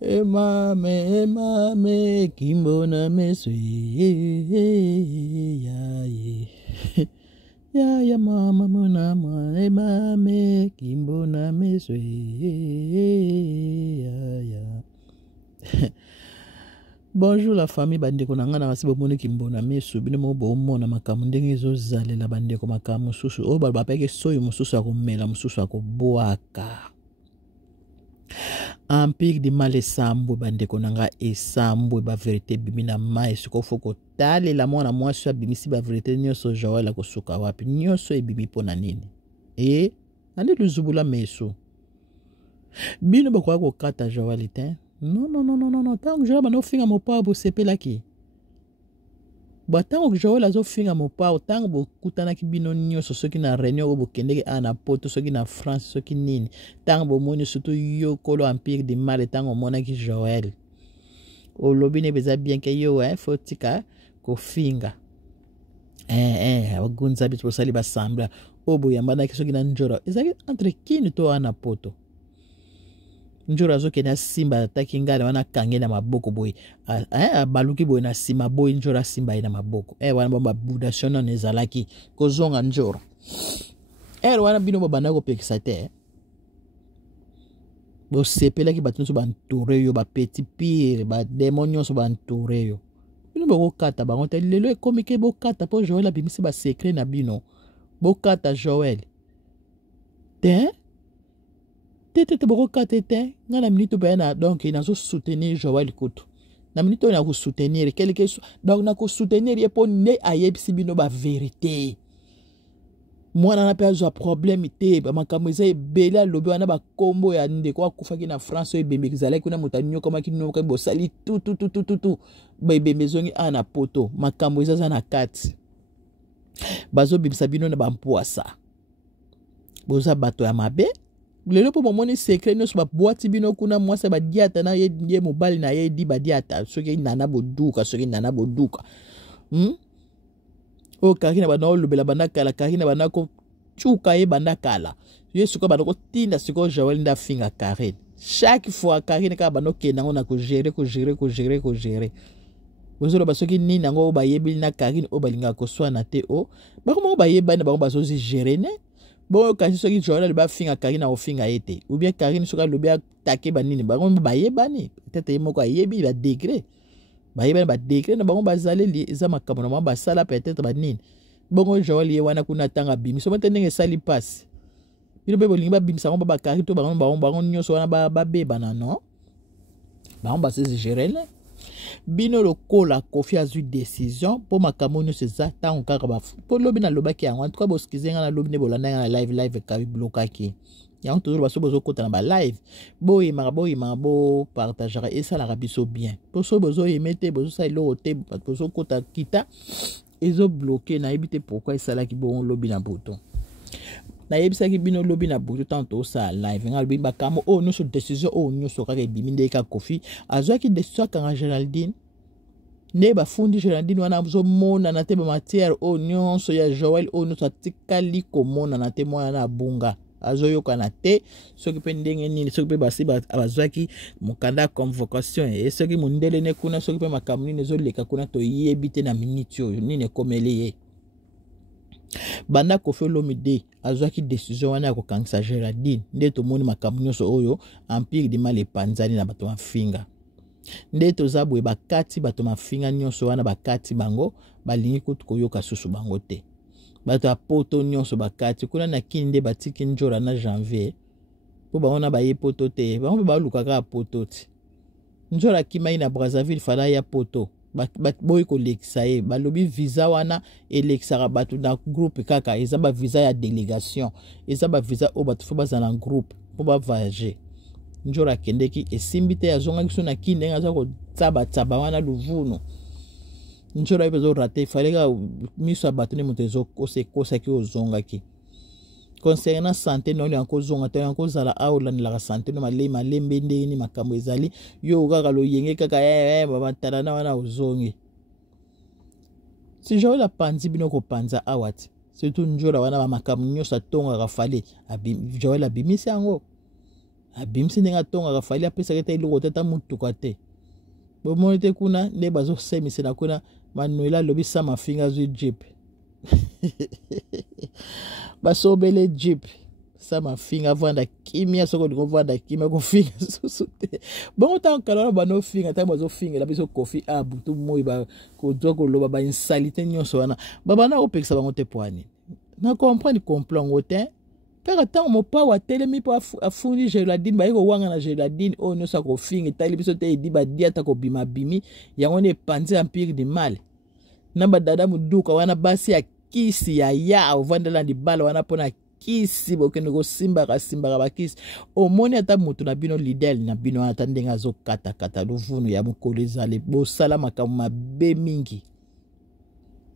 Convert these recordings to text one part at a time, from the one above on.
Emame, kimbona meswe, ya mama mona ma, emame, kimbona meswe, ya. Bonjour la famille bandeko na ngana basi bomoni kimbona mesu bino mo bomona makamu ndenge ezozalela bandeko makamu mususu o ba peke soyo mususu akomela mususu akobwaka. Empire di mal esambwe bandeko nanga esambwe ba vérité bimina mai siko foko tale la mwana mwasi ya bimisi ba vérité nyonso Joël akosuka wapi nyonso ebibi pona nini ande luzubula mesu bino bakwa ko kata Joël te non tango Joël bano finga mopa bo sepelaki ba tango Joël azo finga mopa tango bo kutana ki bino nyonso soki na réunion bo kendeke ana poto soki na France soki nini tango bo moni surtout yo kolo empire de mal tango mona ki Joël o lobi ne beza bien ke yo faut tika ko finga agunza bitu bo sali ba sambla obo yambana ki soki na njora ezaki entre kini to ana poto njora zo kena simba ataki ngale wana kange na maboko boy baluki boy na sima boy njora simba ina maboko wana bomba buda shona nezalaki kozonga njora wana bino babana ko pekisa te bo sepela ki batunso ba entouré yo ba petit pire ba démonion so ba entouré yo bino bo kata bango te lelo ekomike bo kata po Joël abimisi ba secret na bino bo kata Joël te boko katete ngana minute bena donc il nazo soutenir Joël Kutu na minute na ko soutenir quelque chose donc na ko soutenir yepo ne ayebisi bino ba vérité mwana na pezo problème te ba makambo eza ebela lobi wana ba kombo ya ndeko akufaki na France ebembe kizalaki kuna mutanyo kama kino ka bosali tout ba ebembe zongi ana poto makambo eza na kati bazo bimisa bino na ba mpoasa boza bato ya mabe lelo po momoni secret no so ba boîte bino kuna mwasa ba diata na ye mobali na ye di ba diata soki nana boduka o karina ba no lobela bana kala karina bana ko chuka ye bana kala yesu ko bana ko tinda siko Joël nda finga Karine chaque fois Karine ka bana kena ngona ko gérer bozolo basoki ni nango ba yebi na Karine o balinga ko swana te o ba ko ba yeba na ba bazo gérer ne bon kasi soki Joël ba finga Karine o finga ete ou bien Karine soka lobi attaquer banini bango ba yebani peut-être moko ayebi ba degré ba yebani ba degré na bango bazale li eza makambo na ba sala peut-être banini bongo Joël ye wana kuna tanga bimi so matendenge sali passe bino be bolingi ba bimisa ngo ba Karine to bango nyonso wana ba beba na non bango ba se gérer bino lokola Kofi azui décision pour makambo nyonso eza tango kaka ba po lobi na lobaki yango en tout cas boskizenga na lobi ne bolanda na live ka blokaki yango toujours baso bozo kota na ba live boyima bo partagera et ça la biso bien po so bozo yemete bozo sa ilo te bozo kota kita ezo bloquer na ebite pourquoi esala ki bon lobi na bouton na yebisaki bino lobi na bouton tanto sa live nga lobi bakamo o nyonso décision o nyonso kaka ebimi nde ka Kofi azwaki décision kanga Geraldine ne bafundi Geraldine wana zo mona na te ba matière o nyonso ya Joël o nyonso atikali komona na te mwana na bunga azoyoka na te soki pe ndenge nini soki pe basi bazwaki mokanda convocation et soki mundele ne kuna soki pe makambo nini ezoleka kuna to yebi te na minute oyo nini ekomeli ye banda Kofi Olomide azwaki décision wana ya kokangisa Geraldine nde tomoni makambo nyonso oyo empire de mal epanzani na bato mafinga nde tozabwe bakati bato mafinga nyonso wana bakati bango balingi kutu koyoka susu bango te bato ya poto nyonso bakati kuna na kini nde batiki njora na janvier po bango na baye poto te bango baluka kaka poto te njora kimai na Brazzaville fala ya poto boy ko lekisa ye balobi visa wana elekisaka bato na groupe kaka eza ba visa ya délégation eza ba visa o bato fo baza na groupe po ba voyager njora kendeki esimbi te azongaki so na kini ndenge aza kotsaba wana luvuno njora ezo rate faleka miso ya bato ne moto ezokosaki ozongaki concernant santé non yanko zonga te yanko zala aula ni la santé no malembe ndeni makambo ezali yo kaka lo yenge kaka baba talana wana ozongi si Joël apanzi bino ko panza awati surtout njora wana ba makambo nyosa tonga ka fale Joël abimisi yango abimisi ndenge atongaka fali apesaka te eloko te ta mutuka te bomoni te kuna nde bazosemisela kuna Manuela alobi sa mafinga azwi jeep basobele jeep sa mafinga avanda kimia soko olingi ovanda kimia kofinga susu te bongo ntango kala wana banofinga ntango bazofingela biso kofi butu moi kozwa koloba bainsalite nyonso wana babanda kopekisa bango te po ani na comprendre complot yango te kaka ntango mopawa atelemi mpo afundi geladine baye kowanga na geladine oyo nyonso akofinga etali biso te edi badia ata kobima bimi yango nde epanzi empire du mal na badada moduka wana basi ya kisi ya ovandela libala wana mpona kisi bokende kosimbaka bakisi omoni ata moto na bino lidel na bino ata ndenge azokatakata luvunu ya mokolo ezale bosala makambo mabe mingi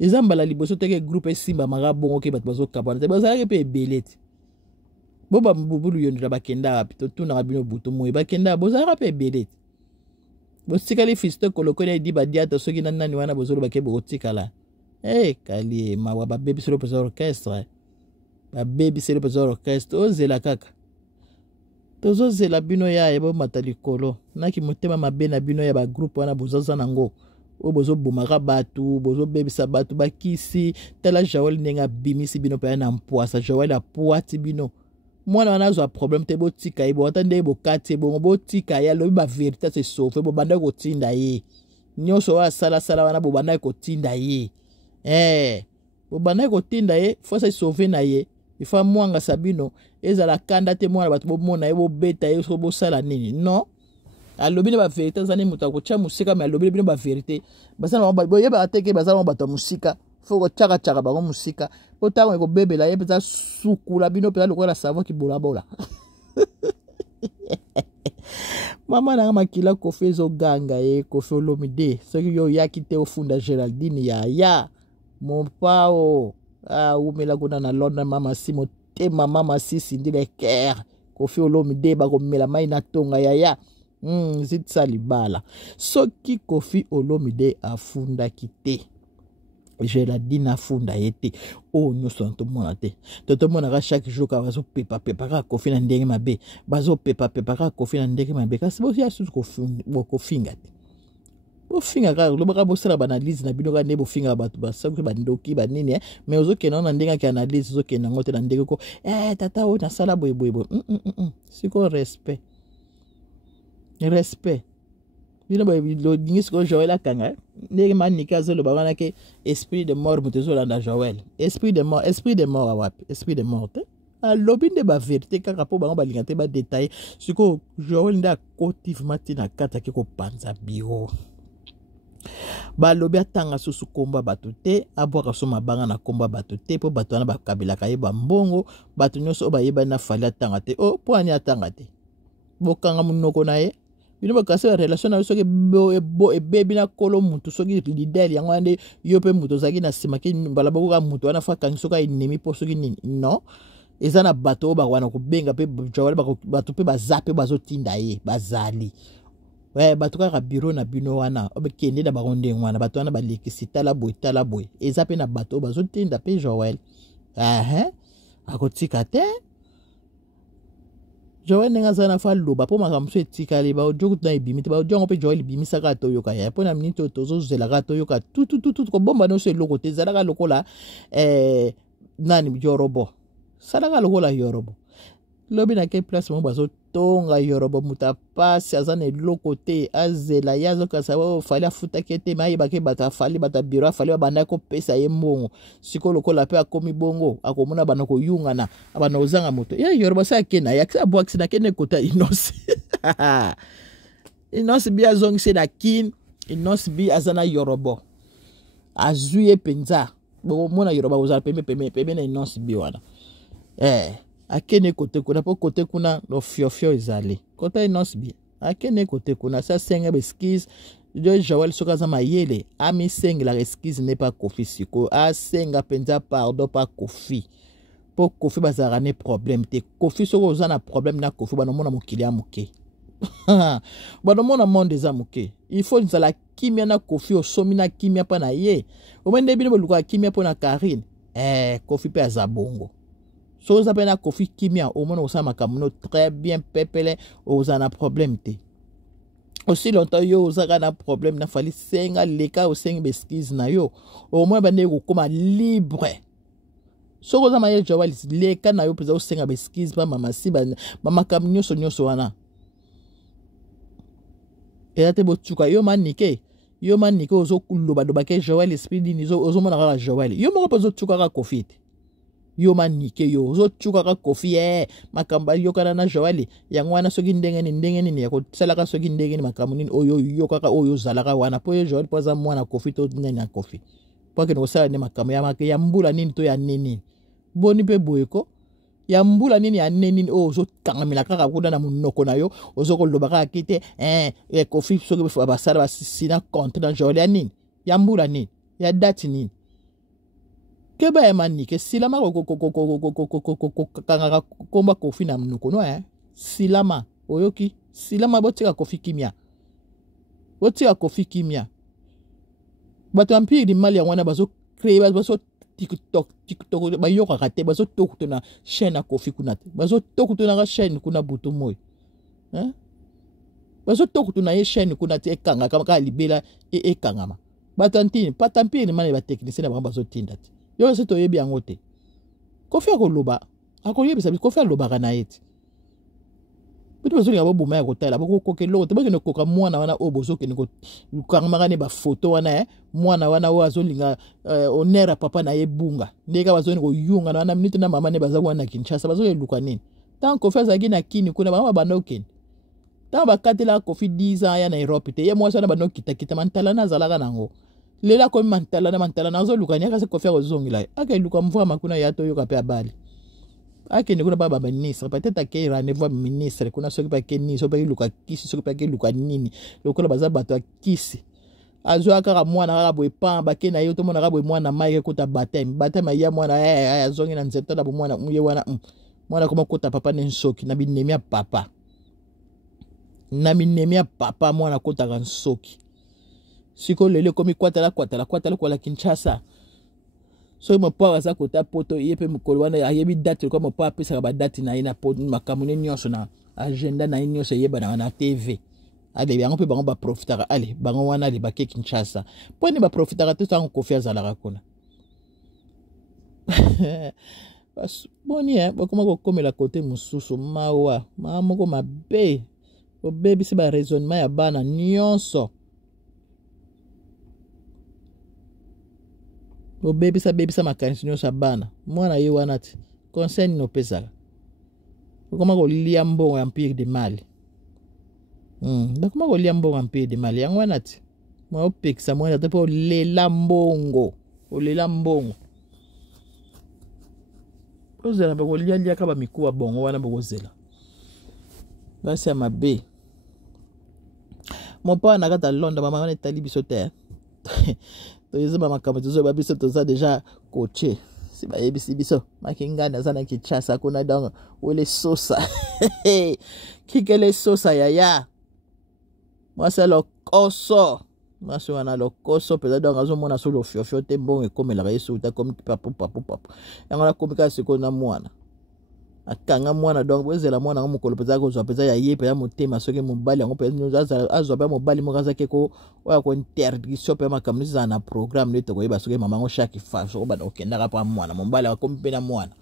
eza mbala liboso teke groupe esimbamaka bongo ke bato bazokabwana te bazalaki mpe ebele te bo bambubulu yondela bakendaka wapi totunaka bino butu moi bakendaka bozalaka mpe ebele te botikali fisto kolokoni edi badiata soki na nani wana bozoloba ke bokotikala kali mawa babebiselo mpenza orchestre babebiselo mpenza orchestre ozela kaka tozozela bino ya bomata likolo naki motema mabe na bino ya bagroupe wana bozaza nango oyo bozobomaka bato bozobebisa bato bakisi tala Joel ndenge abimisi bino mpe na mpwasa Joel apuati bino mwana wana azwa problème te botika ye boata nde bokati ye bongo botika ye alobi baverité se sauve bobanda kotinda ye nyonso oyo asalasala wana bobanda kotinda ye bobanda kotinda ye fosa sauve na ye ifa mwanga sabino ezala kanda te mwana bato bomona ye bobeta ye so bosala nini non alobi ne baverité azani moto akotya mosika me alobi bino baverité basala boyebaka te ke bazala bato ya mosika fo kotyaka bango mosika po ntango ekobebela ye mpenza sukula bino mpenza lokola savo kibolabola mama nanga makila Kofi ezoganga ye Kofi Olomide soki yo oyaki te ofunda Geraldine ya mopao umela kuna na London mama si motema mama si sindi le cœur Kofi Olomide bakomela mai na tonga ya zitsa libala soki Kofi Olomide afundaki te Geraldine afunda ye te nyonso tomona te tomonaka chaque jour ka bazopepa kaka Kofi na ndenge mabe bazopepa kaka Kofi na ndenge mabe kasi boya susu kofinga te bofinga kaka lobaka bosala baanalyse na bino kaka nde bofinga bato basakoki bandoki banini mais ozokenda na ndenge ake analyse ozokenda yango te na ndenge ko tata oyo nasala boyeboyeboye siko respect bino bolingi sikoyo Joel akanga ndenge maniki azoloba wana ke esprit de mort moto ezolanda Joel esprit de mort awapi esprit de mort te alobi nde baverité kaka mpo bango balinga te badetaille sikoyo Joel nde akotivement ntina kati ake kopanza biro balobi atanga susu komba bato te abwaka so mabanga na komba bato te mpo bato wana bakabelaka ye bambongo bato nyonso oyo bayebani na fali atanga te mpo ani atanga te bokanga monoko na ye bino bakasi ba relation na soki ebebi na kolo mutu soki leader yango ande yo pe mutu ozalaki na nsima ke mbala bakoka mutu wana fakangi soki aenemi mpo soki nini non eza na bato oyo bawana kobenga mpe Joel bato mpe baza mpe bazotinda ye bazali bato kaka biro na bino wana obekende na bango ndenge wana bato wana balekisi tala boye eza mpe na bato oyo bazotinda mpe Joel akotika te Joel ndenge aza na fa loba mpo makambo so etikali baojo na ebimi te baojongo mpe Joel ebimisaka toyoka ya mpo na miniti oyo tozozelaka toyoka tutututu kobomba nyonso eloko te ezalaka lokola nani yorobo salaka lokola yorobo lobi na ke place mo bazotonga yorobo moto apasi aza na eloko te azela ye azokasa fali afutaki te me ayebaki bato afali bato biro afali babandaki kopesa ye mbongo sikoyo lokola mpe akomi bongo akomona bana koyungana abana kozanga moto yorobo sa akenda ye abwakisi na kende kota inosi inosi bi azongisi na kin inosi bi aza na yorobo azwi ye mpenza bokomona yorobo kozala pembe na inosi bi wana akene kote kuna po kote kuna no fiofio ezali kota inosi bi akene kote kuna sa senga beskize de Joel sokaza mayele ami sengela eskize ne pas Kofi siko asenga penza pardon pas Kofi po Kofi bazara ne problème te Kofi soko oza na problème na Kofi banomona mokili ya moke banomona monde za moke il faut nzala kimia na Kofi osomi na kimia pa na ye omende bino boluka kimia po na Karine Kofi pe azabongo So vous avez un Kofi Kimia, au moins on makamuno très bien pepele, aux un problème te. Aussi longtemps yo vous avez un problème, na fali senga leka ou senga beskiz na yo, au moins bande ko koma libre. So vous avez un jawali leka na yo pesa ou senga beskiz pa mama si ba mama kamunyo so nyoso wana. Et là te botuka yo man nike ozo kuloba do ba ke jawali speed ni ozo mona ka jawali. Yo mo ko pozo tuka ka Kofi. Yo man nike yo zo chuka ka Kofi makamba yo kana na jawali yango wana soki ndenge ni ya ko sala ka soki ndenge ni makamuni oyo yo kaka oyo zalaka wana po yo jawali poza mwana Kofi to ndenge na Kofi po ke no sala ne makamba ya mbula nini to ya nini boni pe boyeko ya mbula nini ya nini ozo kangamila kaka kuda na munoko na yo ozo ko lobaka kite Kofi soki befo basala basina contre na jawali ya nini ya mbula nini ya date nini ke ba emani ke silama kanga komba Kofi na mnuko no silama oyoki silama botika Kofi Kimia bato empire di mali ya wana bazo créer bazo TikTok ba yoka kate bazo tokuto na chaîne Kofi kuna te bazo tokuto na chaîne kuna butu moy bazo tokuto na chaîne kuna te kanga kama libela kangama bato antini patampire di mali ba technicien na bazo tinda te yo se to yebi yango te Kofi akoloba akoyebisa biso Kofi aloba na eti bitu bazoli ngabo buma ya kotala bako kokelo te bakene koka mwana wana obozo kene ko lukanga ne ba photo wana mwana wana o azolinga onera papa na yebunga ndeka bazoni ko yunga na wana minute na mama ne baza wana Kinshasa bazoye luka nini tant Kofi azaki na kini kuna mama banokeni tant bakatela Kofi 10 ans ya na Europe te ye mwasa na banokita mantala na zalaka nango lela ko mantala na zo lukanya ka se Kofi ozongila aka luka mvua makuna ya to yoka pe abali ake ni kuna baba ministre peut-être que rendez-vous ministre kuna soki pa ke ni so pa luka kisi soki pa ke luka nini lokola baza bato akisi azo aka mwana kaka boye pamba ke na yo to mona ka boye mwana mai kota baptême ya mwana azongi na nzeta na mwana muye wana mwana koma kota papa nensoki na binemia papa mwana kota kan soki siko lele komi kwatala kwa Kinshasa so mo pa za kota poto yepe mukolo wana ayebi date ko mo pa pesa ba date na ina po makamune nyonso na agenda na nyonso yeba na TV ale yango pe bango ba profitaka ale bango wana le bake Kinshasa poni ba profitaka to tango Kofi azalaka kuna bas boni bakoma ko komela kote mususu mawa moko mabe obebi se ba raisonnement ya bana nyonso obebisa makanisi nyonso bana mwana ye wana ti conseil no pesaka okoma kolia mbongo ya empire de mali bakoma kolia mbongo ya empire de mali yango wana ti mwa opekisa mwana te po olela mbongo ozela bakolia ka bamikuwa bongo wana bokozela basi ya mabe mopa na kata Londres mama wana etali biso te toyeza makambo tozoba biso toza déjà coaché si ba yebisi biso makinga na zana Kinshasa kuna donc wele sosa kikele sosa ya moi c'est le koso moi c'est wana le koso peut-être donc azomona solo fiofio te bon ekomela yesu ta comme papa yango la komika siko na mwana akanga mwana donc bozela mwana ngomukolo peza ko zwa peza ya yepe ya motema soki mobali yango peza azwa ba mobali mokaza ke ko oya ko interdiction pe makamisa na programme leto ko yeba soki mama ngo chaque fois so ba okenda ka pa mwana mobali akompe na mwana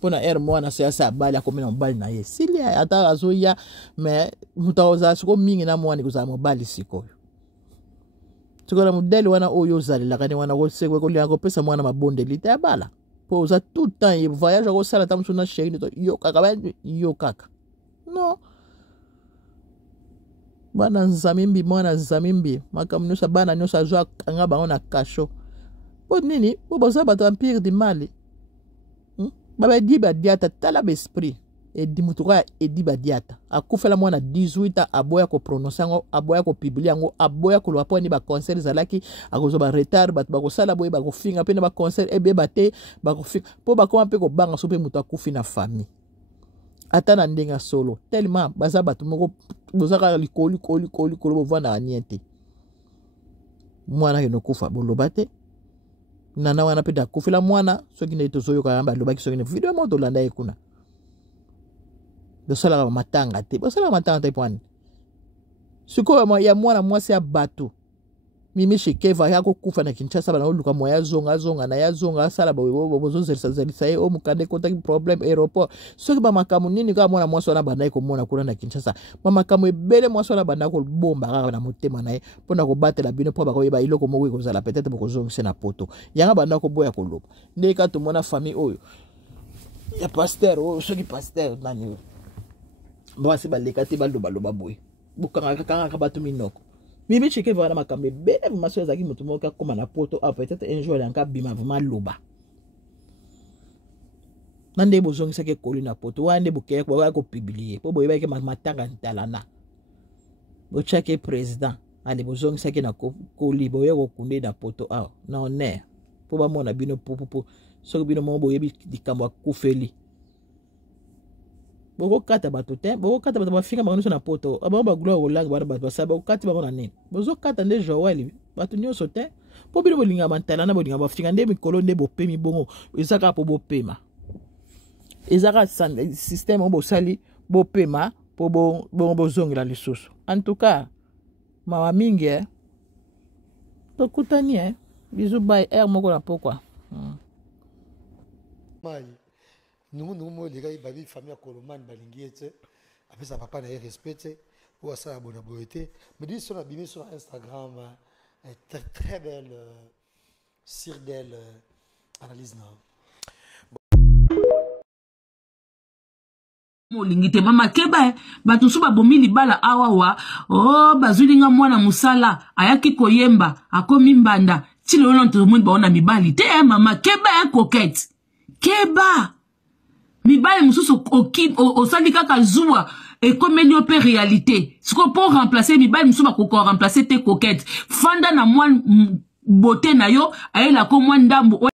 pona mwana se asa bali akompe na mobali na ye sili ata azoya mais mutaoza siko mingi na mwana ko za mobali siko tukola modeli wana oyo zalila kane wana ko sekwe ko liako pesa mwana mabonde lita bala poza tout temps il voyage au sala tamso na chéri yo kaka no bana nzamimbi mwana nzamimbi makamnusa bana nyosa zo kanga bango na kasho bo nini bo boza bato empire de mali baba diba diata tala besprit edi mutuka edi badiata akufela mwana 18 aboya ko prononcer ngo aboya ko publier ngo aboya ko lwapo ni ba concert zalaki akozo ba retard bat ba ko sala boye ba ko finga pe na ba concert ebe bate ba ko finga po ba ko mpe ko banga so pe mutu akufi na famille atana ndenga solo tellement baza batu moko bozaka likoli bo vana aniente mwana ke no kufa bolobate nana wana pe da kofela mwana soki ne to soyo kayamba lobaki soki ne video mo to landa ekuna de sala matanga te ba sala matanga te point siko ya mwana mwasi ya bato mimi shikeva yako kufa na Kinshasa bana oluka moya zonga na ya zonga sala bozo zelisa ye o mukande konta problem aéroport soki ba makamu nini ka mwana mwasi wana bana ko mona kuna na Kinshasa ba makamu ebele mwasi wana bana ko bomba kaka na motema na ye pona ko batela bino po ba ko yeba iloko moko ko zala peut-être boko zonga na poto yanga bana ko boya ko loba ndeka to mona famille oyo ya pasteur o soki pasteur nani mwasi baleka te baloba boy bukanga kaka bato minoko Mimi cheke vana makambe bele maso zaki mutu moka koma na poto a peut-être un jour yanka bima vraiment loba. Nande bozongi sake koli na poto wande buke ko publier po boyeba ke matanga ntalana. Bo cheke président ande bozongi sake na koli boye ko kunde na poto a na honneur. Po ba mona bino po so bino mo boyebi dikamwa kufeli. Boko kata bato te boko kata bato bafika bango na poto aba ba gloire olang ba bato basaba boko kata bango na nini bozo kata nde Joël bato nyonso te po bino bolinga mantala na bolinga bafika nde mikolo nde bopemi bongo ezaka po bopema ezaka système o bosali bopema po bozongela lisusu en tout cas mawa mingi tokutani bisous bye moko na pokwa nous les gars ils famille Koloman balingiete après ça papa n'a respecté ou ça la bonne beauté mais dis sur la bimé sur Instagram très belle Sirdel analyse na molingite mama keba bato so babomi libala awawa oh bazulinga mwana musala ayaki koyemba akomi mbanda tilo lonto mundi baona mibali te mama keba coquette keba mibale mususu osali kaka zuwa ekomeli ope réalité siko pour remplacer mibale mususu bakoko remplacer te coquette fanda na mwa beauté na yo ayela ko mwa ndambo